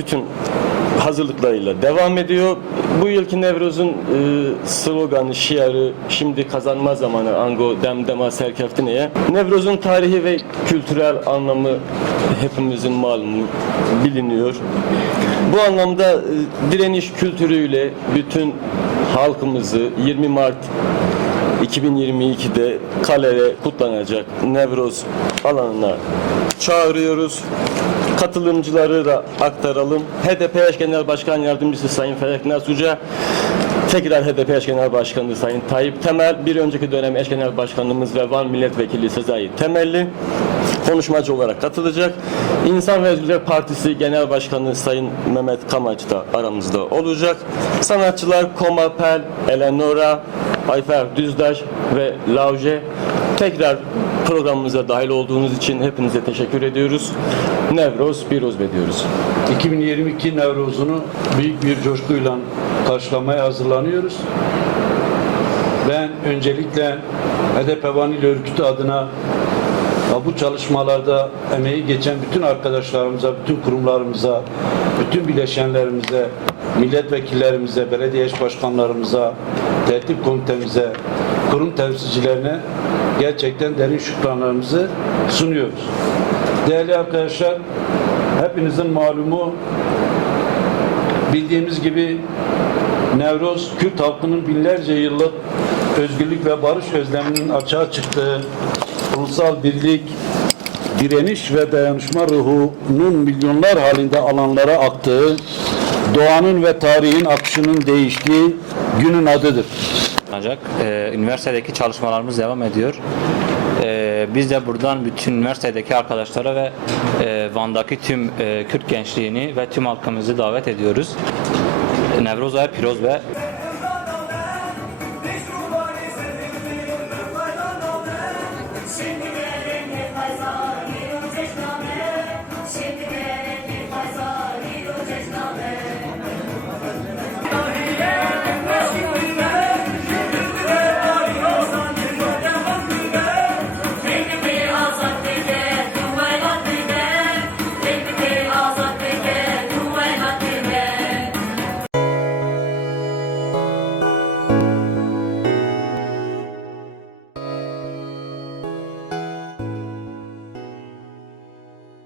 bütün hazırlıklarıyla devam ediyor. Bu yılki Nevruz'un e, sloganı, şiarı şimdi kazanma zamanı Ango Demdema Serkeftine'ye. Nevruz'un tarihi ve kültürel anlamı hepimizin malumu biliniyor. Bu anlamda e, direniş kültürüyle bütün halkımızı 20 Mart 2022'de kalede kutlanacak Nevroz alanına çağırıyoruz. Katılımcıları da aktaralım. HDP eş genel başkan yardımcısı Sayın Felek Nasuca, tekrar HDP eş genel başkanı Sayın Tayyip Temel, bir önceki dönem eş genel başkanımız ve Van Milletvekili Sezai Temelli konuşmacı olarak katılacak. İnsan ve Özgürlükler Partisi Genel Başkanı Sayın Mehmet Kamaç da aramızda olacak. Sanatçılar Koma Pel, Eleonora, Ayfer Düzdaş ve Lavje tekrar programımıza dahil olduğunuz için hepinize teşekkür ediyoruz. Nevroz Birozbe diyoruz. 2022 Nevruz'unu büyük bir coşkuyla karşılamaya hazırlanıyoruz. Ben öncelikle HDP Vanil Örgütü adına bu çalışmalarda emeği geçen bütün arkadaşlarımıza, bütün kurumlarımıza, bütün bileşenlerimize, milletvekillerimize, belediye eş başkanlarımıza, tertip komitemize, kurum temsilcilerine gerçekten derin şükranlarımızı sunuyoruz. Değerli arkadaşlar, hepinizin malumu bildiğimiz gibi Nevroz, Kürt halkının binlerce yıllık özgürlük ve barış özleminin açığa çıktığı ulusal birlik, direniş ve dayanışma ruhunun milyonlar halinde alanlara aktığı, doğanın ve tarihin akışının değiştiği günün adıdır. Ancak e, üniversitedeki çalışmalarımız devam ediyor. E, biz de buradan bütün üniversitedeki arkadaşlara ve e, Van'daki tüm e, Kürt gençliğini ve tüm halkımızı davet ediyoruz. Nevroz ve Piroz ve